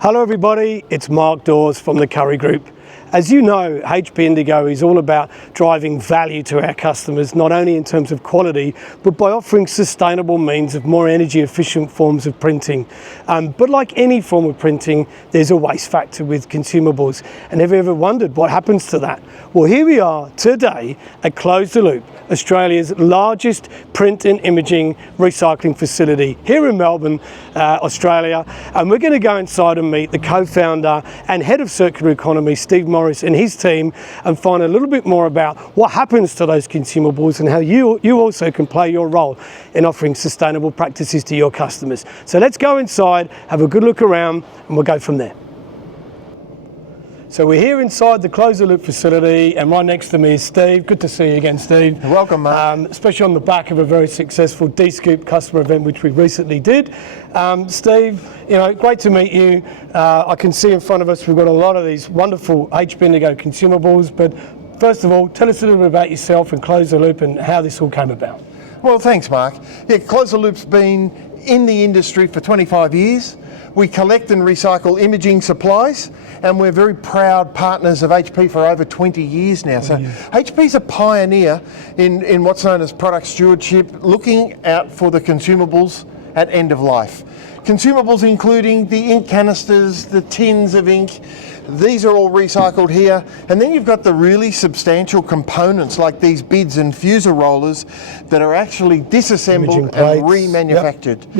Hello everybody, it's Mark Daws from the Currie Group. As you know, HP Indigo is all about driving value to our customers, not only in terms of quality, but by offering sustainable means of more energy efficient forms of printing. But like any form of printing, there's a waste factor with consumables. And have you ever wondered what happens to that? Well, here we are today at Close the Loop, Australia's largest print and imaging recycling facility here in Melbourne, Australia. And we're going to go inside and meet the co-founder and head of circular economy, Steve Morris, and his team, and find a little bit more about what happens to those consumables and how you also can play your role in offering sustainable practices to your customers. So let's go inside, have a good look around, and we'll go from there. So we're here inside the Close the Loop facility, and right next to me is Steve. Good to see you again, Steve. You're welcome, mate. Especially on the back of a very successful D-Scoop customer event, which we recently did. Steve, great to meet you. I can see in front of us we've got a lot of these wonderful HP Indigo consumables, but first of all, tell us a little bit about yourself and Close the Loop and how this all came about. Well, thanks, Mark. Yeah, Close the Loop's been in the industry for 25 years. We collect and recycle imaging supplies, and we're very proud partners of HP for over 20 years now. So HP's a pioneer in what's known as product stewardship, looking out for the consumables at end of life. Consumables including the ink canisters, the tins of ink, these are all recycled here. And then you've got the really substantial components like these bids and fuser rollers that are actually disassembled and remanufactured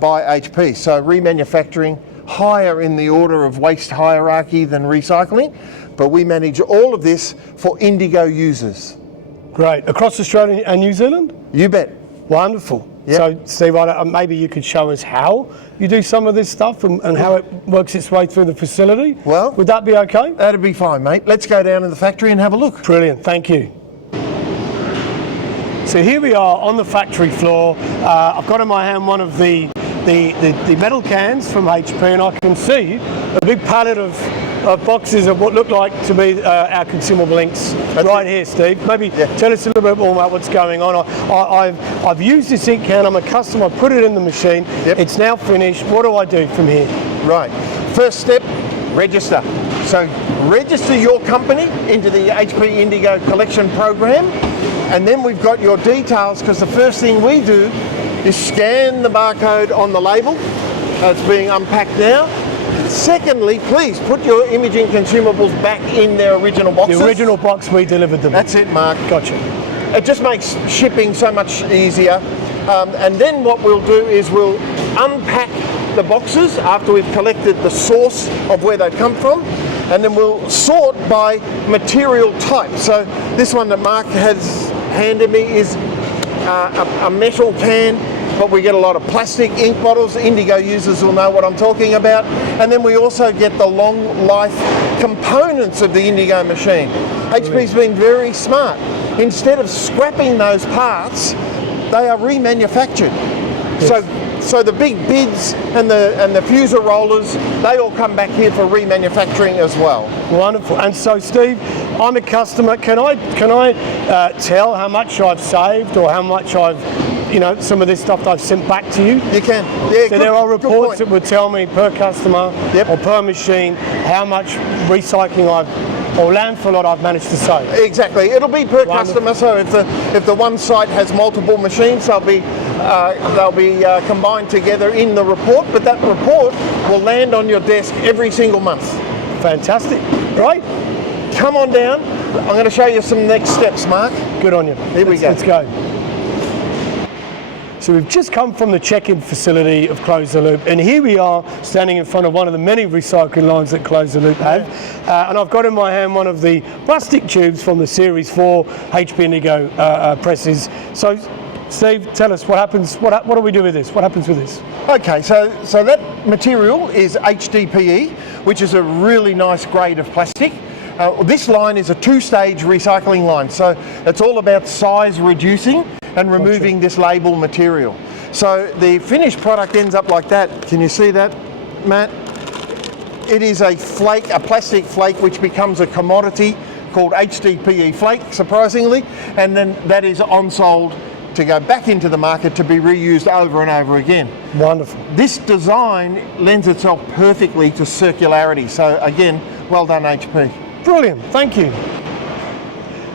by HP. So remanufacturing higher in the order of waste hierarchy than recycling, but we manage all of this for Indigo users. Great. Across Australia and New Zealand? You bet. Wonderful. Yep. So, Steve, maybe you could show us how you do some of this stuff and how it works its way through the facility. Well, would that be okay? That'd be fine, mate. Let's go down to the factory and have a look. Brilliant, thank you. So here we are on the factory floor. I've got in my hand one of the metal cans from HP, and I can see a big pallet of boxes of what look like to be our consumable inks. That's right here, Steve. Maybe tell us a little bit more about what's going on. I've used this ink can. I'm a customer. I put it in the machine. Yep. It's now finished. What do I do from here? Right. First step, register. So register your company into the HP Indigo collection program, and then we've got your details, because the first thing we do is scan the barcode on the label. It's being unpacked now. Secondly, please put your imaging consumables back in their original boxes. The original box we delivered them. That's it, Mark. Gotcha. It just makes shipping so much easier. And then what we'll do is we'll unpack the boxes after we've collected the source of where they've come from, and then we'll sort by material type. So this one that Mark has handed me is a metal can, but we get a lot of plastic ink bottles. Indigo users will know what I'm talking about. And then we also get the long life components of the Indigo machine. HP's been very smart. Instead of scrapping those parts, they are remanufactured. Yes. So the big bids and the fuser rollers, they all come back here for remanufacturing as well. Wonderful. And so, Steve, I'm a customer. Can I tell how much I've saved or how much some of this stuff that I've sent back to you? You can. Yeah, so there are reports that would tell me per customer or per machine how much recycling or landfill that I've managed to save. Exactly. It'll be per customer. So if the one site has multiple machines, they'll be combined together in the report. But that report will land on your desk every single month. Fantastic. Right. Come on down. I'm going to show you some next steps, Mark. Good on you. Here we go. Let's go. So we've just come from the check-in facility of Close the Loop, and here we are standing in front of one of the many recycling lines that Close the Loop have. And I've got in my hand one of the plastic tubes from the Series 4 HP Indigo presses. So Steve, tell us what happens, what do we do with this? What happens with this? Okay, so that material is HDPE, which is a really nice grade of plastic. This line is a two-stage recycling line, so it's all about size reducing and removing this label material. So the finished product ends up like that. Can you see that, Matt? It is a flake, a plastic flake, which becomes a commodity called HDPE flake, surprisingly, and then that is on-sold to go back into the market to be reused over and over again. Wonderful. This design lends itself perfectly to circularity. So again, well done HP. Brilliant, thank you.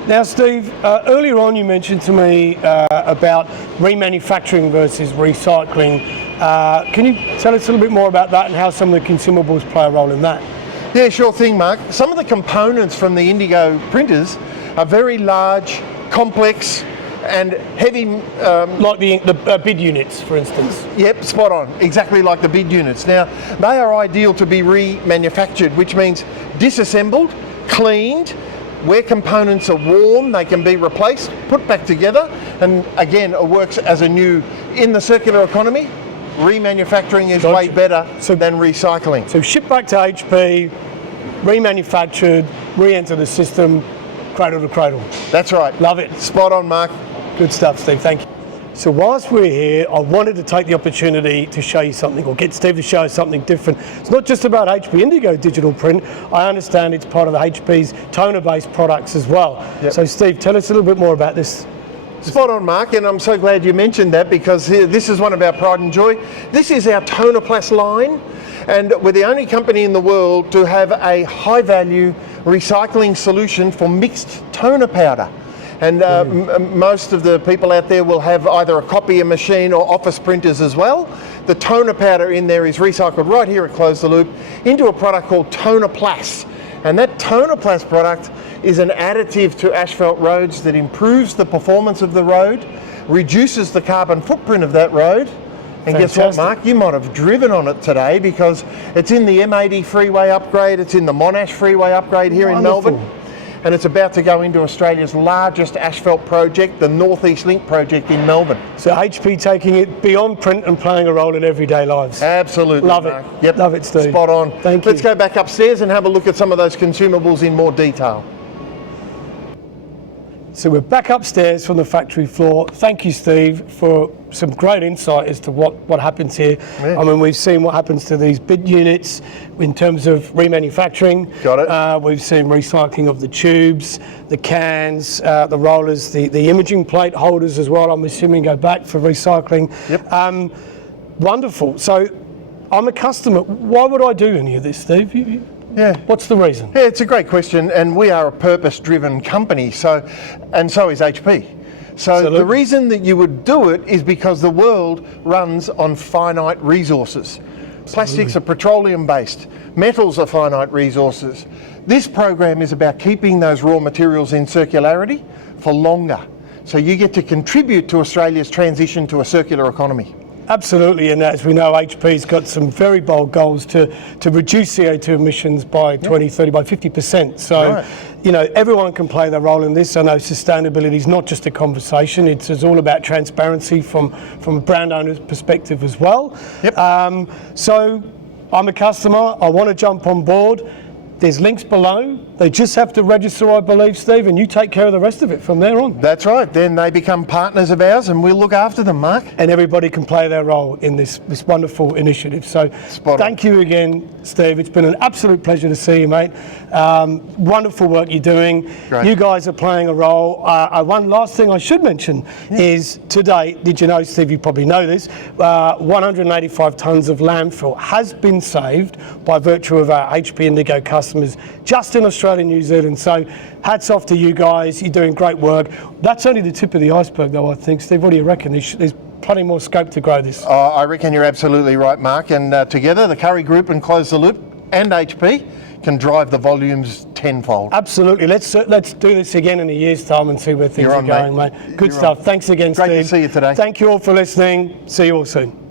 Now Steve, earlier on you mentioned to me about remanufacturing versus recycling. Can you tell us a little bit more about that and how some of the consumables play a role in that? Yeah, sure thing, Mark. Some of the components from the Indigo printers are very large, complex and heavy. Like the bid units, for instance. Yep, spot on. Exactly like the bid units. Now, they are ideal to be remanufactured, which means disassembled, cleaned. Where components are warm, they can be replaced, put back together, and again, it works as a new. In the circular economy, remanufacturing is way better than recycling. So ship back to HP, remanufactured, re-enter the system, cradle to cradle. That's right. Love it. Spot on, Mark. Good stuff, Steve. Thank you. So whilst we're here, I wanted to take the opportunity to show you something, or get Steve to show us something different. It's not just about HP Indigo digital print. I understand it's part of the HP's toner-based products as well. Yep. So Steve, tell us a little bit more about this. Spot on, Mark, and I'm so glad you mentioned that, because this is one of our pride and joy. This is our Tonerplast line, and we're the only company in the world to have a high-value recycling solution for mixed toner powder. And most of the people out there will have either a copier machine or office printers as well. The toner powder in there is recycled right here at Close the Loop into a product called Tonerplast. And that Tonerplast product is an additive to asphalt roads that improves the performance of the road, reduces the carbon footprint of that road. And Fantastic. Guess what, Mark? You might have driven on it today, because it's in the M80 freeway upgrade, it's in the Monash freeway upgrade here Wonderful. in Melbourne. And it's about to go into Australia's largest asphalt project, the North East Link project in Melbourne. So HP taking it beyond print and playing a role in everyday lives. Absolutely. Love Mark. it. Yep. Love it, Steve. Spot on. Thank you. Let's go back upstairs and have a look at some of those consumables in more detail. So we're back upstairs from the factory floor. Thank you, Steve, for some great insight as to what happens here. Yeah. I mean, we've seen what happens to these bid units in terms of remanufacturing. Got it. We've seen recycling of the tubes, the cans, the rollers, the imaging plate holders as well, I'm assuming go back for recycling. Yep. Wonderful. So I'm a customer. Why would I do any of this, Steve? Yeah. What's the reason? Yeah, it's a great question, and we are a purpose-driven company, and so is HP. So Absolutely. The reason that you would do it is because the world runs on finite resources. Plastics are petroleum-based, metals are finite resources. This program is about keeping those raw materials in circularity for longer. So you get to contribute to Australia's transition to a circular economy. Absolutely, and as we know, HP's got some very bold goals to reduce CO2 emissions by 2030 by 50%. So, Right. you know, everyone can play their role in this. I know sustainability is not just a conversation; it's all about transparency from a brand owner's perspective as well. Yep. So, I'm a customer. I want to jump on board. There's links below. They just have to register, I believe, Steve, and you take care of the rest of it from there on. That's right. Then they become partners of ours, and we'll look after them, Mark. And everybody can play their role in this wonderful initiative. So thank you again, Steve. It's been an absolute pleasure to see you, mate. Wonderful work you're doing. Great. You guys are playing a role. One last thing I should mention is today, did you know, Steve, you probably know this, 185 tonnes of landfill has been saved by virtue of our HP Indigo customers just in Australia and New Zealand. So hats off to you guys. You're doing great work. That's only the tip of the iceberg, though, I think. Steve, what do you reckon? There's plenty more scope to grow this. I reckon you're absolutely right, Mark. And together, the Currie Group and Close the Loop and HP can drive the volumes tenfold. Absolutely. Let's do this again in a year's time and see where things are going, mate. Good stuff. Thanks again, Steve. Great to see you today. Thank you all for listening. See you all soon.